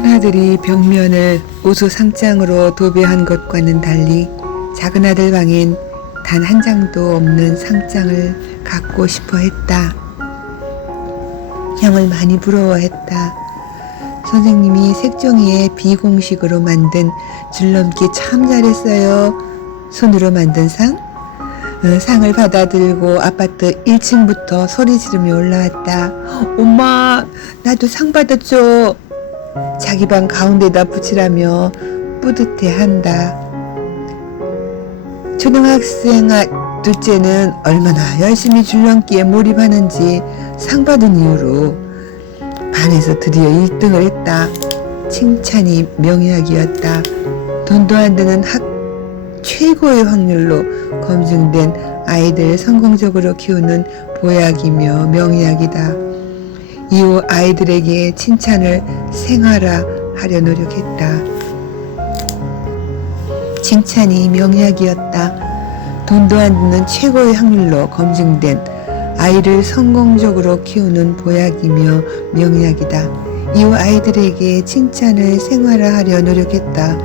큰아들이 벽면을 우수상장으로 도배한 것과는 달리 작은 아들 방엔 단 한 장도 없는 상장을 갖고 싶어 했다. 형을 많이 부러워했다. 선생님이 색종이에 비공식으로 만든 줄넘기 참 잘했어요. 손으로 만든 상? 상을 받아들고 아파트 1층부터 소리 지르며 올라왔다. 엄마, 나도 상 받았죠. 자기 방 가운데다 붙이라며 뿌듯해한다. 초등학생 둘째는 얼마나 열심히 줄넘기에 몰입하는지 상 받은 이후로 반에서 드디어 1등을 했다. 칭찬이 명약이었다. 돈도 안 드는 최고의 확률로 검증된 아이들 성공적으로 키우는 보약이며 명약이다. 이후 아이들에게 칭찬을 생활화하려 노력했다. 칭찬이 명약이었다. 돈도 안 드는 최고의 확률로 검증된 아이를 성공적으로 키우는 보약이며 명약이다. 이후 아이들에게 칭찬을 생활화하려 노력했다.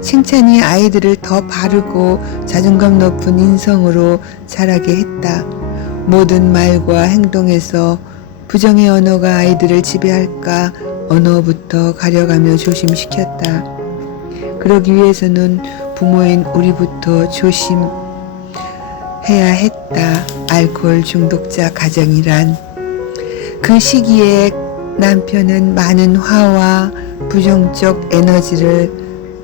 칭찬이 아이들을 더 바르고 자존감 높은 인성으로 자라게 했다. 모든 말과 행동에서 부정의 언어가 아이들을 지배할까 언어부터 가려가며 조심시켰다. 그러기 위해서는 부모인 우리부터 조심해야 했다. 알코올 중독자 가정이란. 그 시기에 남편은 많은 화와 부정적 에너지를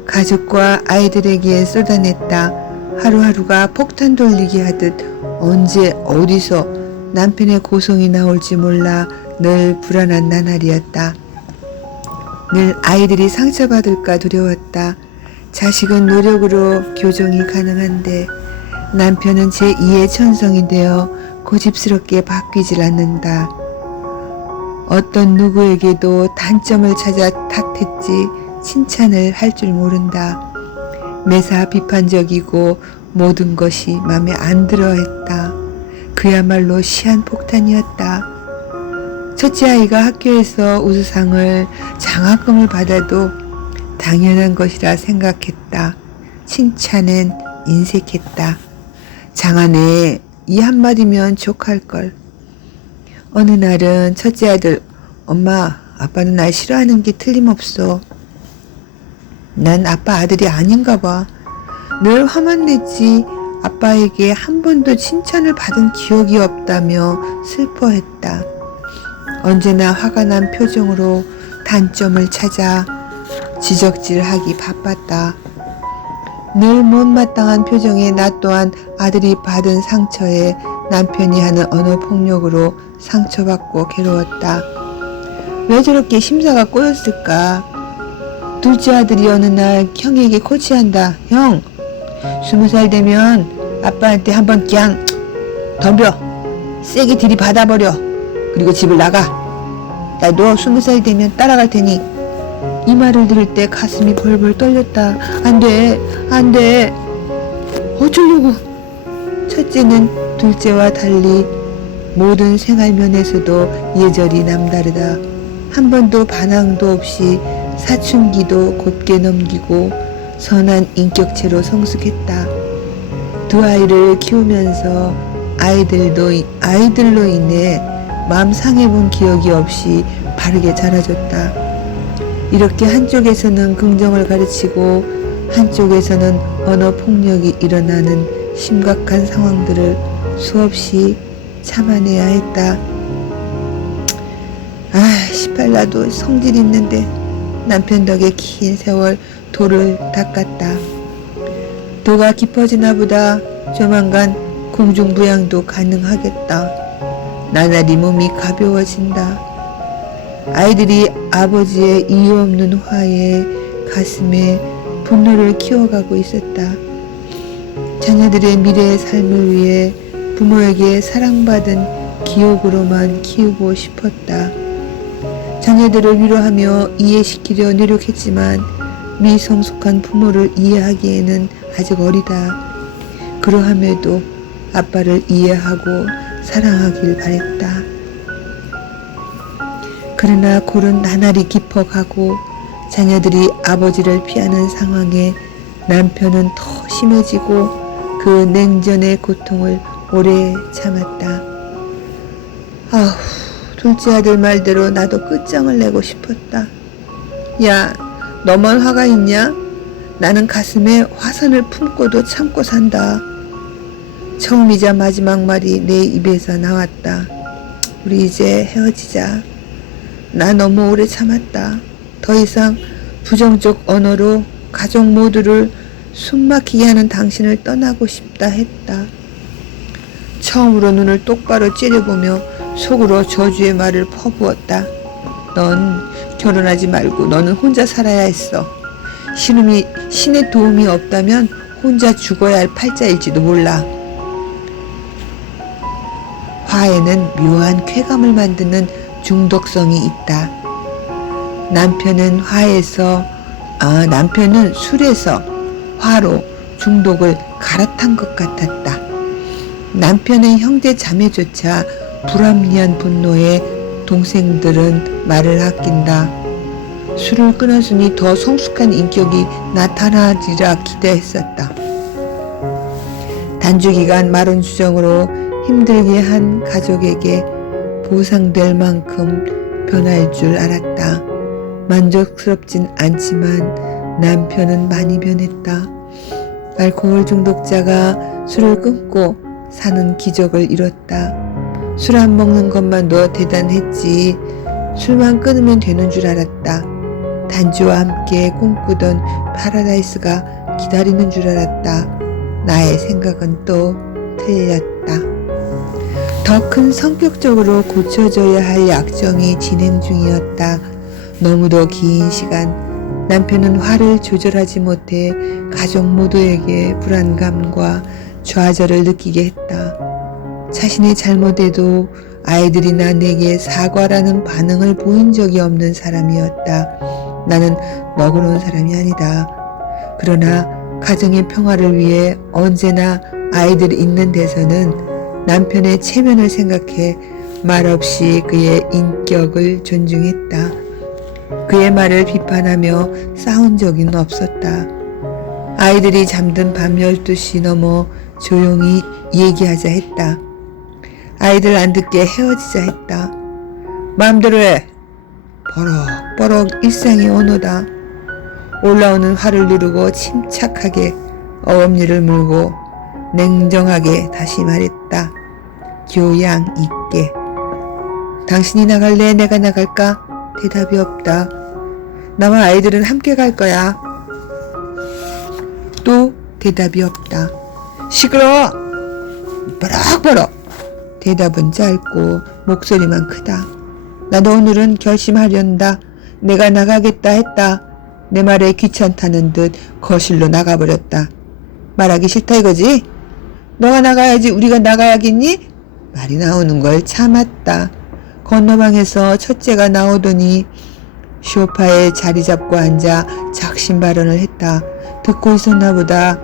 가족과 아이들에게 쏟아냈다. 하루하루가 폭탄 돌리기 하듯 언제 어디서 남편의 고성이 나올지 몰라 늘 불안한 나날이었다. 늘 아이들이 상처받을까 두려웠다. 자식은 노력으로 교정이 가능한데 남편은 제2의 천성이 되어 고집스럽게 바뀌질 않는다. 어떤 누구에게도 단점을 찾아 탓했지 칭찬을 할 줄 모른다. 매사 비판적이고 모든 것이 마음에 안 들어 했다. 그야말로 시한폭탄이었다. 첫째 아이가 학교에서 우수상을 장학금을 받아도 당연한 것이라 생각했다. 칭찬은 인색했다. 장하네, 이 한마디면 족할걸. 어느 날은 첫째 아들, 엄마, 아빠는 날 싫어하는 게 틀림없어. 난 아빠 아들이 아닌가 봐. 늘 화만 내지 아빠에게 한 번도 칭찬을 받은 기억이 없다며 슬퍼했다. 언제나 화가 난 표정으로 단점을 찾아 지적질하기 바빴다. 늘 못마땅한 표정에 나 또한 아들이 받은 상처에 남편이 하는 언어폭력으로 상처받고 괴로웠다. 왜 저렇게 심사가 꼬였을까? 둘째 아들이 어느 날 형에게 코치한다. 형, 20살 되면 아빠한테 한번 그냥 덤벼. 세게 들이받아버려. 그리고 집을 나가. 나도 20살 되면 따라갈 테니. 이 말을 들을 때 가슴이 벌벌 떨렸다. 안 돼, 안 돼. 어쩌려고. 첫째는 둘째와 달리 모든 생활면에서도 예절이 남다르다. 한 번도 반항도 없이 사춘기도 곱게 넘기고 선한 인격체로 성숙했다. 두 아이를 키우면서 아이들로 인해 마음 상해본 기억이 없이 바르게 자라줬다. 이렇게 한쪽에서는 긍정을 가르치고 한쪽에서는 언어 폭력이 일어나는 심각한 상황들을 수없이 참아내야 했다. 18나도 성질 있는데 남편 덕에 긴 세월 도를 닦았다. 도가 깊어지나 보다. 조만간 공중부양도 가능하겠다. 나날이 몸이 가벼워진다. 아이들이 아버지의 이유 없는 화에 가슴에 분노를 키워가고 있었다. 자녀들의 미래의 삶을 위해 부모에게 사랑받은 기억으로만 키우고 싶었다. 자녀들을 위로하며 이해시키려 노력했지만 미성숙한 부모를 이해하기에는 아직 어리다. 그러함에도 아빠를 이해하고 사랑하길 바랬다. 그러나 골은 나날이 깊어가고 자녀들이 아버지를 피하는 상황에 남편은 더 심해지고 그 냉전의 고통을 오래 참았다. 아휴, 둘째 아들 말대로 나도 끝장을 내고 싶었다. 야, 너만 화가 있냐? 나는 가슴에 화산을 품고도 참고 산다. 처음이자 마지막 말이 내 입에서 나왔다. 우리 이제 헤어지자. 나 너무 오래 참았다. 더 이상 부정적 언어로 가족 모두를 숨막히게 하는 당신을 떠나고 싶다 했다. 처음으로 눈을 똑바로 째려보며 속으로 저주의 말을 퍼부었다. 넌 결혼하지 말고 너는 혼자 살아야 했어. 신의 도움이 없다면 혼자 죽어야 할 팔자일지도 몰라. 화에는 묘한 쾌감을 만드는 중독성이 있다. 남편은 술에서 화로 중독을 갈아탄 것 같았다. 남편의 형제 자매조차 불합리한 분노에 동생들은 말을 아낀다. 술을 끊었으니 더 성숙한 인격이 나타나리라 기대했었다. 단주기간 마른 주정으로 힘들게 한 가족에게 보상될 만큼 변할 줄 알았다. 만족스럽진 않지만 남편은 많이 변했다. 알코올 중독자가 술을 끊고 사는 기적을 이뤘다. 술 안 먹는 것만도 대단했지. 술만 끊으면 되는 줄 알았다. 단주와 함께 꿈꾸던 파라다이스가 기다리는 줄 알았다. 나의 생각은 또 틀렸다. 더 큰 성격적으로 고쳐져야 할 약점이 진행 중이었다. 너무도 긴 시간 남편은 화를 조절하지 못해 가족 모두에게 불안감과 좌절을 느끼게 했다. 자신이 잘못해도 아이들이나 내게 사과라는 반응을 보인 적이 없는 사람이었다. 나는 너그러운 사람이 아니다. 그러나 가정의 평화를 위해 언제나 아이들이 있는 데서는 남편의 체면을 생각해 말없이 그의 인격을 존중했다. 그의 말을 비판하며 싸운 적은 없었다. 아이들이 잠든 밤 12시 넘어 조용히 얘기하자 했다. 아이들 안 듣게 헤어지자 했다. 마음대로 해. 버럭버럭 일상의 언어다. 올라오는 화를 누르고 침착하게 어금니를 물고 냉정하게 다시 말했다. 교양 있게. 당신이 나갈래? 내가 나갈까? 대답이 없다. 나와 아이들은 함께 갈 거야. 또 대답이 없다. 시끄러워! 버럭버럭! 대답은 짧고 목소리만 크다. 나도 오늘은 결심하련다. 내가 나가겠다 했다. 내 말에 귀찮다는 듯 거실로 나가버렸다. 말하기 싫다 이거지? 너가 나가야지 우리가 나가야겠니? 말이 나오는 걸 참았다. 건너방에서 첫째가 나오더니 소파에 자리 잡고 앉아 작심 발언을 했다. 듣고 있었나 보다.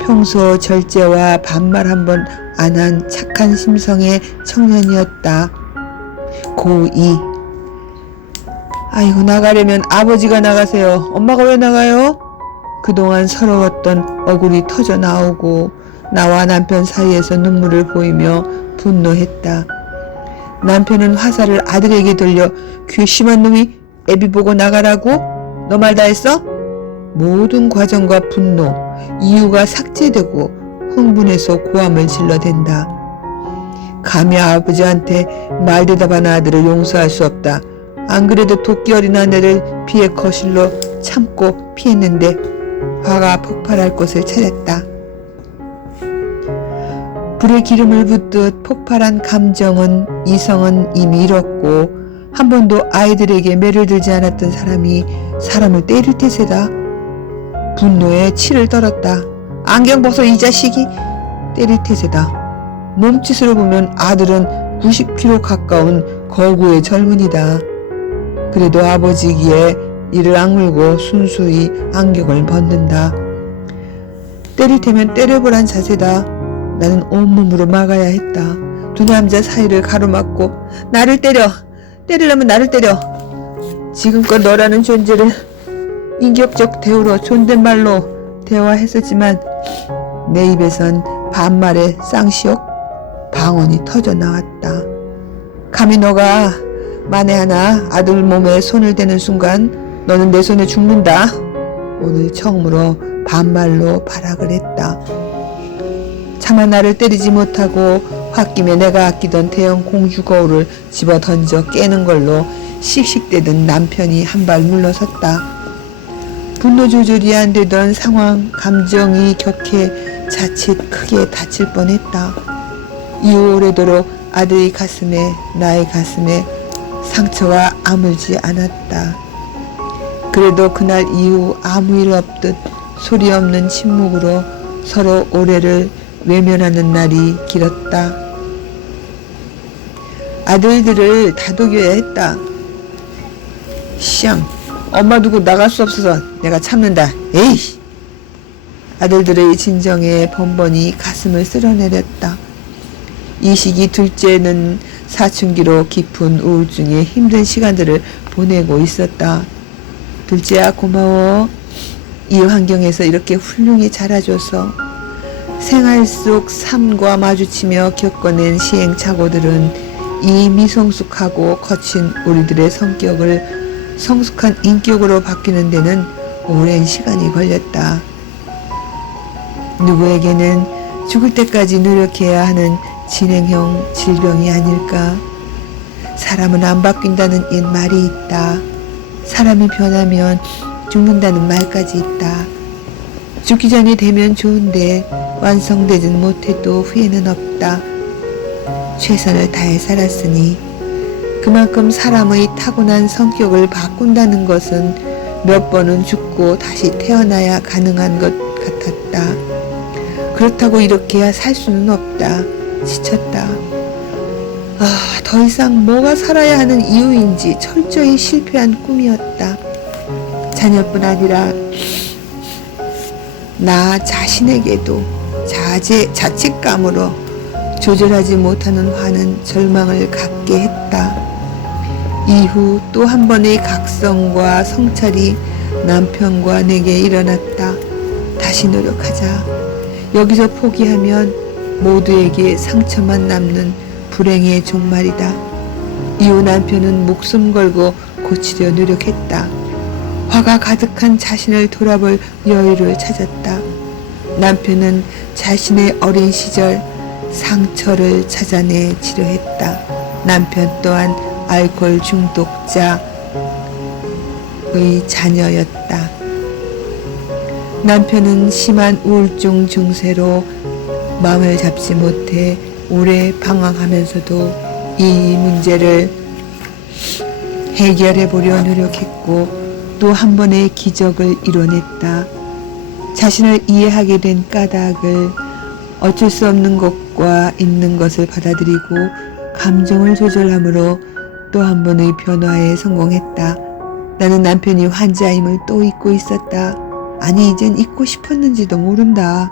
평소 절제와 반말 한 번 안 한 착한 심성의 청년이었다. 고2. 아이고 나가려면 아버지가 나가세요. 엄마가 왜 나가요? 그동안 서러웠던 얼굴이 터져 나오고 나와 남편 사이에서 눈물을 보이며 분노했다. 남편은 화살을 아들에게 돌려 괘씸한 놈이 애비 보고 나가라고? 너 말 다 했어? 모든 과정과 분노, 이유가 삭제되고 흥분해서 고함을 질러댄다. 감히 아버지한테 말 대답하는 아들을 용서할 수 없다. 안 그래도 도끼 어린 아내를 피해 거실로 참고 피했는데 화가 폭발할 곳을 찾았다. 불에 기름을 붓듯 폭발한 감정은 이성은 이미 잃었고 한 번도 아이들에게 매를 들지 않았던 사람이 사람을 때릴 태세다. 분노에 치를 떨었다. 안경 벗어 이 자식이! 때릴 태세다. 몸짓으로 보면 아들은 90kg 가까운 거구의 젊은이다. 그래도 아버지기에 이를 악물고 순수히 안경을 벗는다. 때릴 테면 때려보란 자세다. 나는 온몸으로 막아야 했다. 두 남자 사이를 가로막고 나를 때려! 때리려면 나를 때려! 지금껏 너라는 존재를 인격적 대우로 존댓말로 대화했었지만 내 입에선 반말의 쌍시옥 방언이 터져 나왔다. 감히 너가 만에 하나 아들 몸에 손을 대는 순간 너는 내 손에 죽는다. 오늘 처음으로 반말로 발악을 했다. 차마 나를 때리지 못하고 홧김에 내가 아끼던 대형 공주 거울을 집어 던져 깨는 걸로 씩씩대던 남편이 한 발 물러섰다. 분노 조절이 안 되던 상황, 감정이 격해 자칫 크게 다칠 뻔했다. 이후 오래도록 아들의 가슴에 나의 가슴에 상처가 아물지 않았다. 그래도 그날 이후 아무 일 없듯 소리 없는 침묵으로 서로 올해를 외면하는 날이 길었다. 아들들을 다독여야 했다. 시앙, 엄마 두고 나갈 수 없어서 내가 참는다. 에이! 아들들의 진정에 번번이 가슴을 쓸어내렸다. 이 시기 둘째는 사춘기로 깊은 우울증에 힘든 시간들을 보내고 있었다. 둘째야 고마워. 이 환경에서 이렇게 훌륭히 자라줘서. 생활 속 삶과 마주치며 겪어낸 시행착오들은 이 미성숙하고 거친 우리들의 성격을 성숙한 인격으로 바뀌는 데는 오랜 시간이 걸렸다. 누구에게는 죽을 때까지 노력해야 하는 진행형 질병이 아닐까. 사람은 안 바뀐다는 옛말이 있다. 사람이 변하면 죽는다는 말까지 있다. 죽기 전이 되면 좋은데 완성되진 못해도 후회는 없다. 최선을 다해 살았으니 그만큼 사람의 타고난 성격을 바꾼다는 것은 몇 번은 죽고 다시 태어나야 가능한 것 같았다. 그렇다고 이렇게 살 수는 없다. 지쳤다. 더 이상 뭐가 살아야 하는 이유인지 철저히 실패한 꿈이었다. 자녀뿐 아니라 나 자신에게도 자책감으로 조절하지 못하는 화는 절망을 갖게 했다. 이후 또 한 번의 각성과 성찰이 남편과 내게 일어났다. 다시 노력하자. 여기서 포기하면 모두에게 상처만 남는 불행의 종말이다. 이후 남편은 목숨 걸고 고치려 노력했다. 화가 가득한 자신을 돌아볼 여유를 찾았다. 남편은 자신의 어린 시절 상처를 찾아내 치료했다. 남편 또한 알코올 중독자의 자녀였다. 남편은 심한 우울증 증세로 마음을 잡지 못해 오래 방황하면서도 이 문제를 해결해 보려 노력했고 또 한 번의 기적을 이뤄냈다. 자신을 이해하게 된 까닭을 어쩔 수 없는 것과 있는 것을 받아들이고 감정을 조절함으로 또 한 번의 변화에 성공했다. 나는 남편이 환자임을 또 잊고 있었다. 아니 이젠 잊고 싶었는지도 모른다.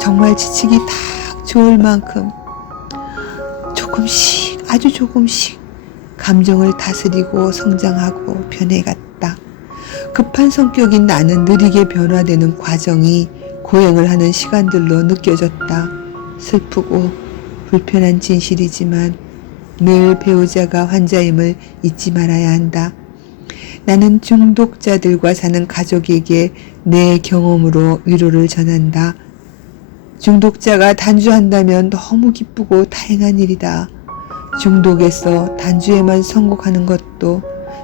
정말 지치기 딱 좋을 만큼 조금씩 아주 조금씩 감정을 다스리고 성장하고 변해갔다. 급한 성격인 나는 느리게 변화되는 과정이 고행을 하는 시간들로 느껴졌다. 슬프고 불편한 진실이지만 늘 배우자가 환자임을 잊지 말아야 한다. 나는 중독자들과 사는 가족에게 내 경험으로 위로를 전한다. 중독자가 단주한다면 너무 기쁘고 다행한 일이다. 중독에서 단주에만 성공하는 것도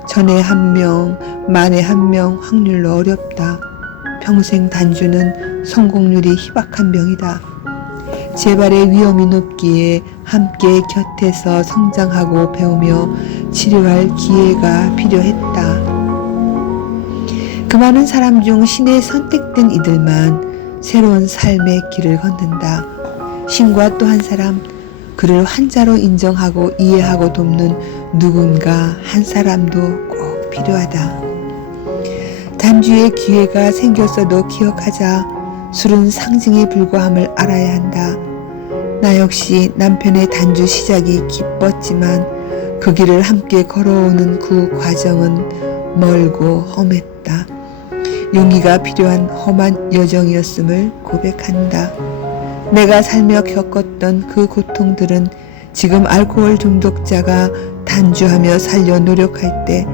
전에 한 명, 만에 한 명 확률로 어렵다. 평생 단주는 성공률이 희박한 병이다. 재발의 위험이 높기에 함께 곁에서 성장하고 배우며 치료할 기회가 필요했다. 그 많은 사람 중 신의 선택된 이들만 새로운 삶의 길을 걷는다. 신과 또 한 사람, 그를 환자로 인정하고 이해하고 돕는 누군가 한 사람도 꼭 필요하다. 단주의 기회가 생겼어도 기억하자. 술은 상징에 불과함을 알아야 한다. 나 역시 남편의 단주 시작이 기뻤지만 그 길을 함께 걸어오는 그 과정은 멀고 험했다. 용기가 필요한 험한 여정이었음을 고백한다. 내가 살며 겪었던 그 고통들은 지금 알코올 중독자가 단주하며 살려 노력할 때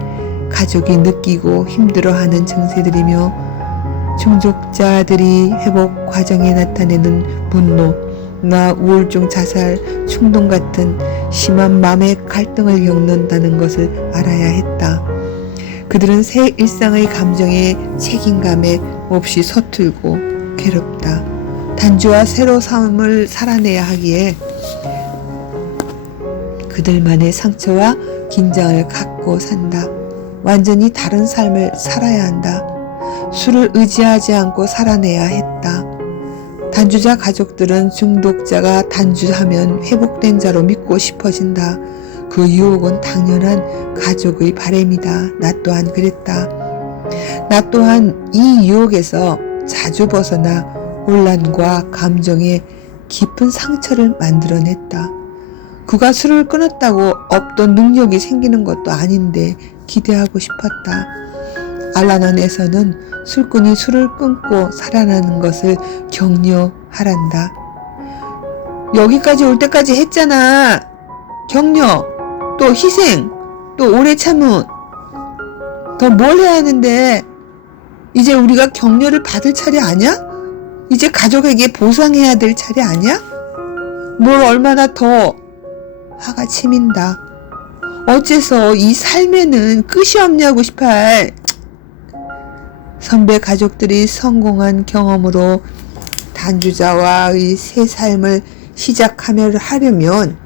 가족이 느끼고 힘들어하는 증세들이며 중독자들이 회복 과정에 나타내는 분노나 우울증, 자살, 충동 같은 심한 마음의 갈등을 겪는다는 것을 알아야 했다. 그들은 새 일상의 감정에 책임감에 몹시 서툴고 괴롭다. 단주와 새로 삶을 살아내야 하기에 그들만의 상처와 긴장을 갖고 산다. 완전히 다른 삶을 살아야 한다. 술을 의지하지 않고 살아내야 했다. 단주자 가족들은 중독자가 단주하면 회복된 자로 믿고 싶어진다. 그 유혹은 당연한 가족의 바람이다. 나 또한 그랬다. 나 또한 이 유혹에서 자주 벗어나 혼란과 감정에 깊은 상처를 만들어냈다. 그가 술을 끊었다고 없던 능력이 생기는 것도 아닌데 기대하고 싶었다. 알라넌에서는 술꾼이 술을 끊고 살아나는 것을 격려하란다. 여기까지 올 때까지 했잖아. 격려, 또 희생, 또 오래 참음. 더 뭘 해야 하는데 이제 우리가 격려를 받을 차례 아니야? 이제 가족에게 보상해야 될 차례 아니야? 뭘 얼마나 더 화가 치민다. 어째서 이 삶에는 끝이 없냐고 싶어. 선배 가족들이 성공한 경험으로 단주자와의 새 삶을 시작하려면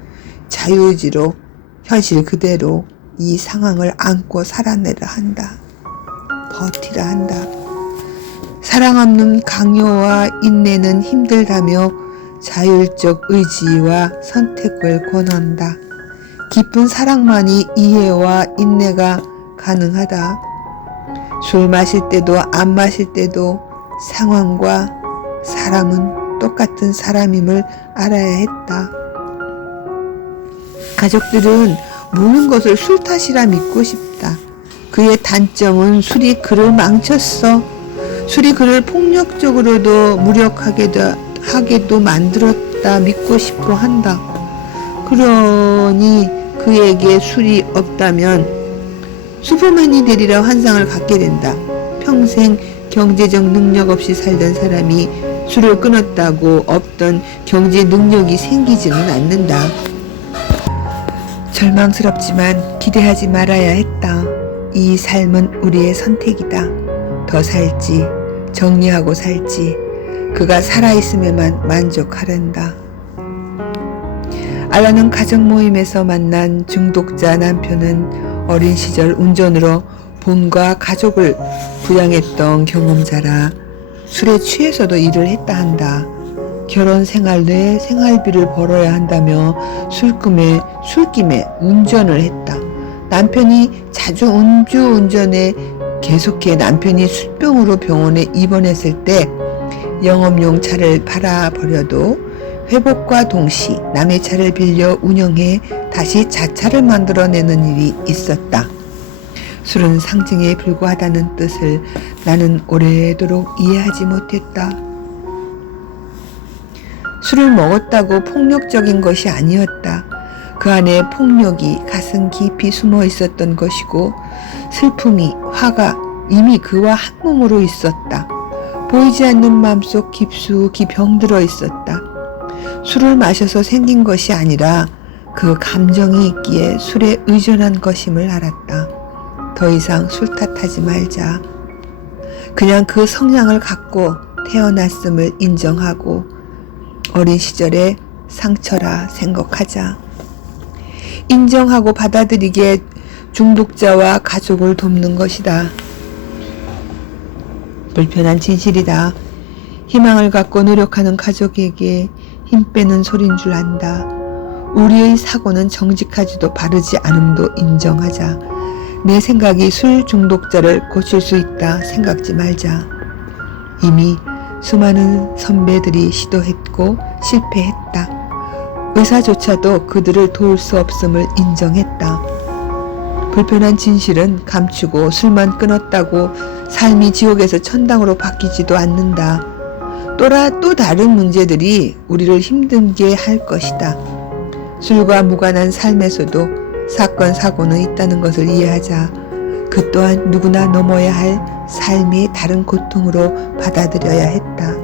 자유의지로 현실 그대로 이 상황을 안고 살아내려 한다. 버티라 한다. 사랑 없는 강요와 인내는 힘들다며 자율적 의지와 선택을 권한다. 깊은 사랑만이 이해와 인내가 가능하다. 술 마실 때도 안 마실 때도 상황과 사람은 똑같은 사람임을 알아야 했다. 가족들은 모든 것을 술 탓이라 믿고 싶다. 그의 단점은 술이 그를 망쳤어. 술이 그를 폭력적으로도 무력하게도 만들었다 믿고 싶어 한다. 그러니 그에게 술이 없다면 슈퍼맨이 되리라 환상을 갖게 된다. 평생 경제적 능력 없이 살던 사람이 술을 끊었다고 없던 경제 능력이 생기지는 않는다. 절망스럽지만 기대하지 말아야 했다. 이 삶은 우리의 선택이다. 더 살지, 정리하고 살지, 그가 살아있음에만 만족하란다. 알라는 가족 모임에서 만난 중독자 남편은 어린 시절 운전으로 본과 가족을 부양했던 경험자라 술에 취해서도 일을 했다 한다. 결혼 생활 내 생활비를 벌어야 한다며 술김에 운전을 했다. 남편이 자주 음주운전에 계속해 남편이 술병으로 병원에 입원했을 때 영업용 차를 팔아버려도 회복과 동시 남의 차를 빌려 운영해 다시 자차를 만들어내는 일이 있었다. 술은 상징에 불과하다는 뜻을 나는 오래도록 이해하지 못했다. 술을 먹었다고 폭력적인 것이 아니었다. 그 안에 폭력이 가슴 깊이 숨어 있었던 것이고 슬픔이, 화가 이미 그와 한 몸으로 있었다. 보이지 않는 마음속 깊숙이 병들어 있었다. 술을 마셔서 생긴 것이 아니라 그 감정이 있기에 술에 의존한 것임을 알았다. 더 이상 술 탓하지 말자. 그냥 그 성향을 갖고 태어났음을 인정하고 어린 시절의 상처라 생각하자. 인정하고 받아들이기에 중독자와 가족을 돕는 것이다. 불편한 진실이다. 희망을 갖고 노력하는 가족에게 힘 빼는 소린 줄 안다. 우리의 사고는 정직하지도 바르지 않음도 인정하자. 내 생각이 술 중독자를 고칠 수 있다 생각지 말자. 이미 수많은 선배들이 시도했고 실패했다. 의사조차도 그들을 도울 수 없음을 인정했다. 불편한 진실은 감추고 술만 끊었다고 삶이 지옥에서 천당으로 바뀌지도 않는다. 또 다른 문제들이 우리를 힘들게 할 것이다. 술과 무관한 삶에서도 사건, 사고는 있다는 것을 이해하자. 그 또한 누구나 넘어야 할 삶의 다른 고통으로 받아들여야 했다.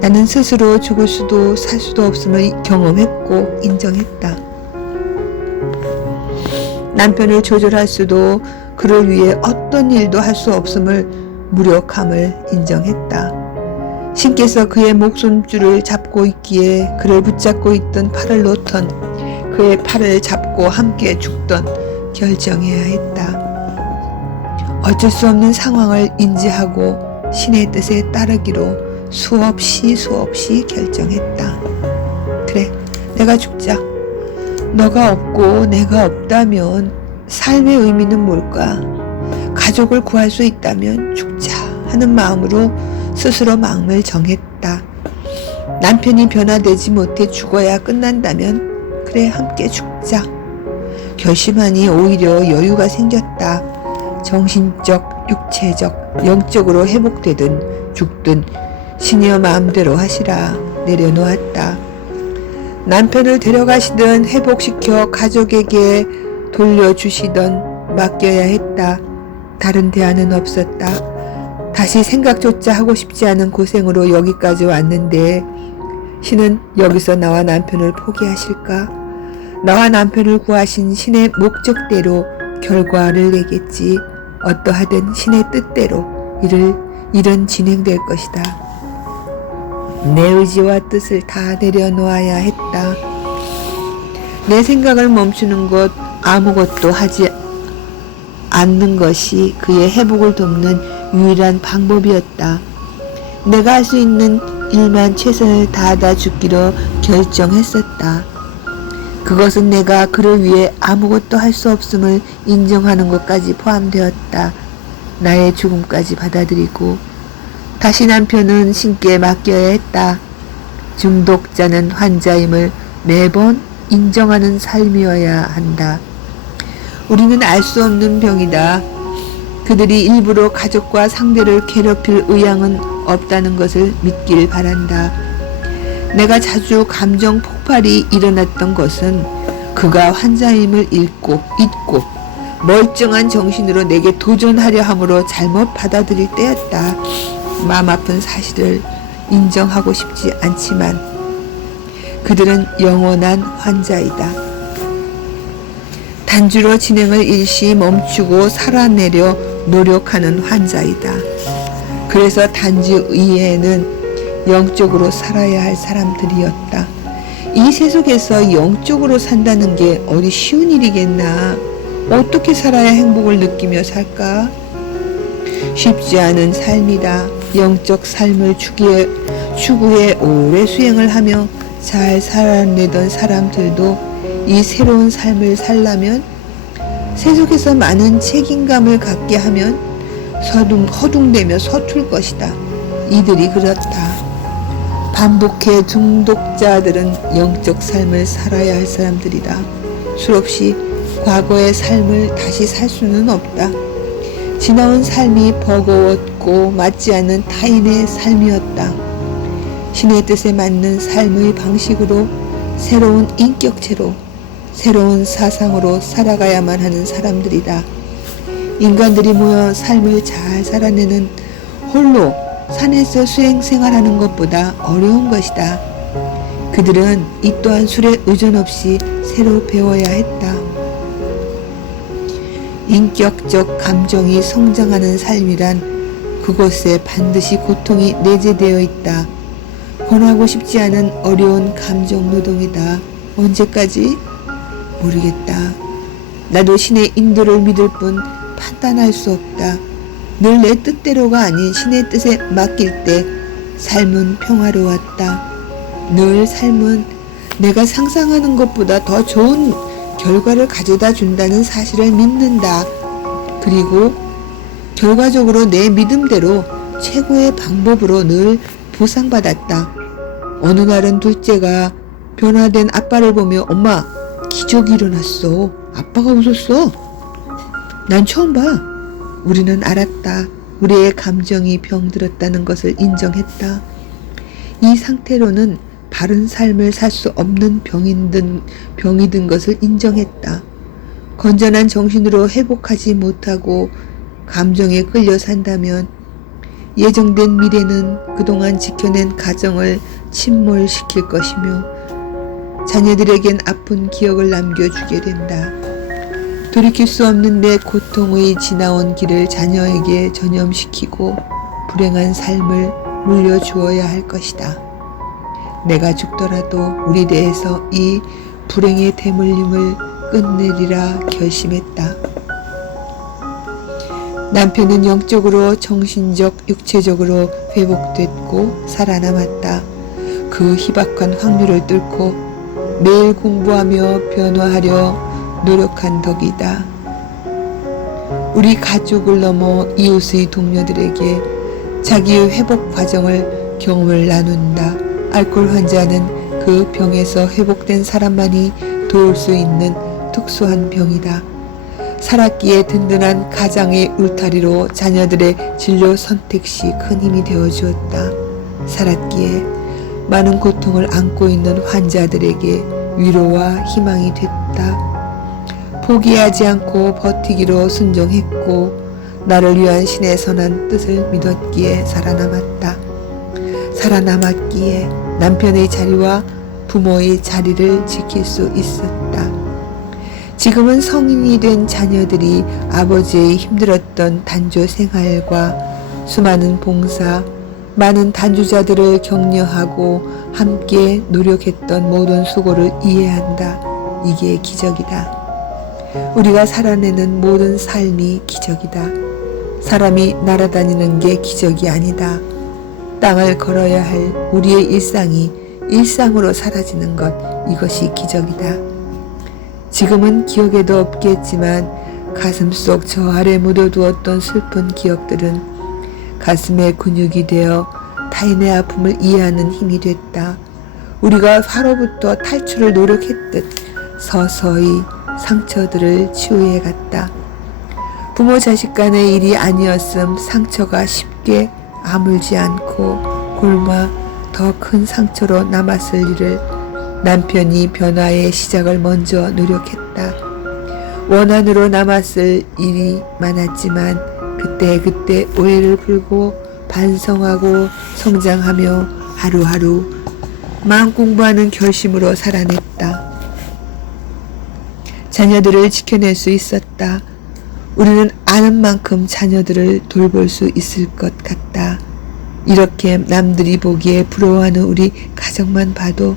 나는 스스로 죽을 수도 살 수도 없음을 경험했고 인정했다. 남편을 조절할 수도 그를 위해 어떤 일도 할 수 없음을 무력함을 인정했다. 신께서 그의 목숨줄을 잡고 있기에 그를 붙잡고 있던 팔을 놓던 그의 팔을 잡고 함께 죽던 결정해야 했다. 어쩔 수 없는 상황을 인지하고 신의 뜻에 따르기로 수없이 결정했다. 그래, 내가 죽자. 너가 없고 내가 없다면 삶의 의미는 뭘까? 가족을 구할 수 있다면 죽자 하는 마음으로 스스로 마음을 정했다. 남편이 변화되지 못해 죽어야 끝난다면 그래, 함께 죽자. 결심하니 오히려 여유가 생겼다. 정신적, 육체적, 영적으로 회복되든 죽든 신이여 마음대로 하시라 내려놓았다. 남편을 데려가시든 회복시켜 가족에게 돌려주시던 맡겨야 했다. 다른 대안은 없었다. 다시 생각조차 하고 싶지 않은 고생으로 여기까지 왔는데 신은 여기서 나와 남편을 포기하실까? 나와 남편을 구하신 신의 목적대로 결과를 내겠지. 어떠하든 신의 뜻대로 일은 진행될 것이다. 내 의지와 뜻을 다 내려놓아야 했다. 내 생각을 멈추는 것, 아무것도 하지 않는 것이 그의 회복을 돕는 유일한 방법이었다. 내가 할 수 있는 일만 최선을 다하다 죽기로 결정했었다. 그것은 내가 그를 위해 아무것도 할 수 없음을 인정하는 것까지 포함되었다. 나의 죽음까지 받아들이고 다시 남편은 신께 맡겨야 했다. 중독자는 환자임을 매번 인정하는 삶이어야 한다. 우리는 알 수 없는 병이다. 그들이 일부러 가족과 상대를 괴롭힐 의향은 없다는 것을 믿길 바란다. 내가 자주 감정 폭발이 일어났던 것은 그가 환자임을 잊고 멀쩡한 정신으로 내게 도전하려 함으로 잘못 받아들일 때였다. 마음 아픈 사실을 인정하고 싶지 않지만 그들은 영원한 환자이다. 단주로 진행을 일시 멈추고 살아내려 노력하는 환자이다. 그래서 단주 이에는 영적으로 살아야 할 사람들이었다. 이 세속에서 영적으로 산다는 게 어디 쉬운 일이겠나? 어떻게 살아야 행복을 느끼며 살까? 쉽지 않은 삶이다. 영적 삶을 추구해 오래 수행을 하며 잘 살아내던 사람들도 이 새로운 삶을 살려면 세속에서 많은 책임감을 갖게 하면 허둥대며 서툴 것이다. 이들이 그렇다. 반복해 중독자들은 영적 삶을 살아야 할 사람들이다. 수없이 과거의 삶을 다시 살 수는 없다. 지나온 삶이 버거웠고 맞지 않는 타인의 삶이었다. 신의 뜻에 맞는 삶의 방식으로 새로운 인격체로 새로운 사상으로 살아가야만 하는 사람들이다. 인간들이 모여 삶을 잘 살아내는 홀로 산에서 수행 생활하는 것보다 어려운 것이다. 그들은 이 또한 술에 의존 없이 새로 배워야 했다. 인격적 감정이 성장하는 삶이란 그곳에 반드시 고통이 내재되어 있다. 권하고 싶지 않은 어려운 감정 노동이다. 언제까지? 모르겠다. 나도 신의 인도를 믿을 뿐 판단할 수 없다. 늘 내 뜻대로가 아닌 신의 뜻에 맡길 때 삶은 평화로웠다. 늘 삶은 내가 상상하는 것보다 더 좋은 결과를 가져다 준다는 사실을 믿는다. 그리고 결과적으로 내 믿음대로 최고의 방법으로 늘 보상받았다. 어느 날은 둘째가 변화된 아빠를 보며 엄마, 기적이 일어났어. 아빠가 웃었어. 난 처음 봐. 우리는 알았다. 우리의 감정이 병들었다는 것을 인정했다. 이 상태로는 바른 삶을 살 수 없는 병이 든 것을 인정했다. 건전한 정신으로 회복하지 못하고 감정에 끌려 산다면 예정된 미래는 그동안 지켜낸 가정을 침몰시킬 것이며 자녀들에겐 아픈 기억을 남겨주게 된다. 돌이킬 수 없는 내 고통의 지나온 길을 자녀에게 전염시키고 불행한 삶을 물려주어야 할 것이다. 내가 죽더라도 우리 대에서 이 불행의 대물림을 끝내리라 결심했다. 남편은 영적으로 정신적 육체적으로 회복됐고 살아남았다. 그 희박한 확률을 뚫고 매일 공부하며 변화하려 노력한 덕이다. 우리 가족을 넘어 이웃의 동료들에게 자기의 회복 과정을 경험을 나눈다. 알코올 환자는 그 병에서 회복된 사람만이 도울 수 있는 특수한 병이다. 살았기에 든든한 가장의 울타리로 자녀들의 진로 선택 시 큰 힘이 되어 주었다. 살았기에 많은 고통을 안고 있는 환자들에게 위로와 희망이 됐다. 포기하지 않고 버티기로 순종했고 나를 위한 신의 선한 뜻을 믿었기에 살아남았다. 살아남았기에 남편의 자리와 부모의 자리를 지킬 수 있었다. 지금은 성인이 된 자녀들이 아버지의 힘들었던 단조 생활과 수많은 봉사, 많은 단주자들을 격려하고 함께 노력했던 모든 수고를 이해한다. 이게 기적이다. 우리가 살아내는 모든 삶이 기적이다. 사람이 날아다니는 게 기적이 아니다. 땅을 걸어야 할 우리의 일상이 일상으로 사라지는 것, 이것이 기적이다. 지금은 기억에도 없겠지만 가슴 속 저 아래 묻어두었던 슬픈 기억들은 가슴에 근육이 되어 타인의 아픔을 이해하는 힘이 됐다. 우리가 화로부터 탈출을 노력했듯 서서히 상처들을 치유해 갔다. 부모 자식 간의 일이 아니었음 상처가 쉽게 아물지 않고 곪아 더 큰 상처로 남았을 일을 남편이 변화의 시작을 먼저 노력했다. 원한으로 남았을 일이 많았지만 그때 오해를 풀고 반성하고 성장하며 하루하루 마음 공부하는 결심으로 살아냈다. 자녀들을 지켜낼 수 있었다. 우리는 아는 만큼 자녀들을 돌볼 수 있을 것 같다. 이렇게 남들이 보기에 부러워하는 우리 가정만 봐도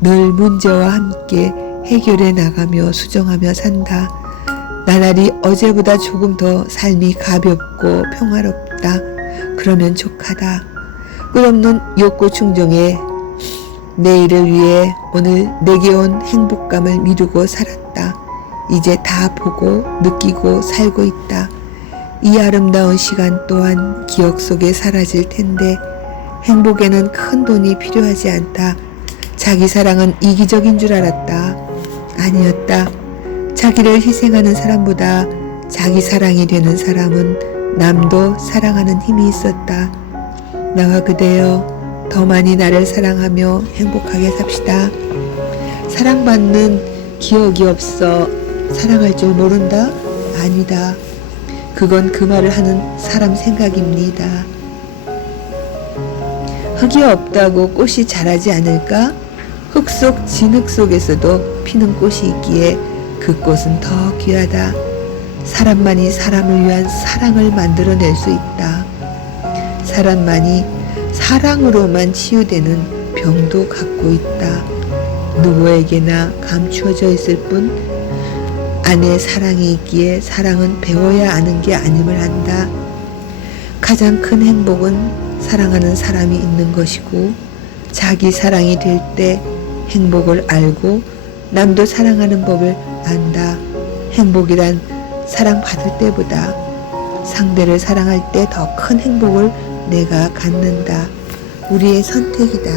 늘 문제와 함께 해결해 나가며 수정하며 산다. 나날이 어제보다 조금 더 삶이 가볍고 평화롭다. 그러면 족하다. 끝없는 욕구 충족에 내일을 위해 오늘 내게 온 행복감을 미루고 살았다. 이제 다 보고 느끼고 살고 있다. 이 아름다운 시간 또한 기억 속에 사라질 텐데 행복에는 큰 돈이 필요하지 않다. 자기 사랑은 이기적인 줄 알았다. 아니었다. 자기를 희생하는 사람보다 자기 사랑이 되는 사람은 남도 사랑하는 힘이 있었다. 나와 그대여 더 많이 나를 사랑하며 행복하게 삽시다. 사랑받는 기억이 없어 사랑할 줄 모른다? 아니다. 그건 그 말을 하는 사람 생각입니다. 흙이 없다고 꽃이 자라지 않을까? 흙 속 진흙 속에서도 피는 꽃이 있기에 그 꽃은 더 귀하다. 사람만이 사람을 위한 사랑을 만들어낼 수 있다. 사람만이 사랑으로만 치유되는 병도 갖고 있다. 누구에게나 감추어져 있을 뿐 안에 사랑이 있기에 사랑은 배워야 아는 게 아님을 안다. 가장 큰 행복은 사랑하는 사람이 있는 것이고 자기 사랑이 될 때 행복을 알고 남도 사랑하는 법을 안다. 행복이란 사랑받을 때보다 상대를 사랑할 때 더 큰 행복을 내가 갖는다. 우리의 선택이다.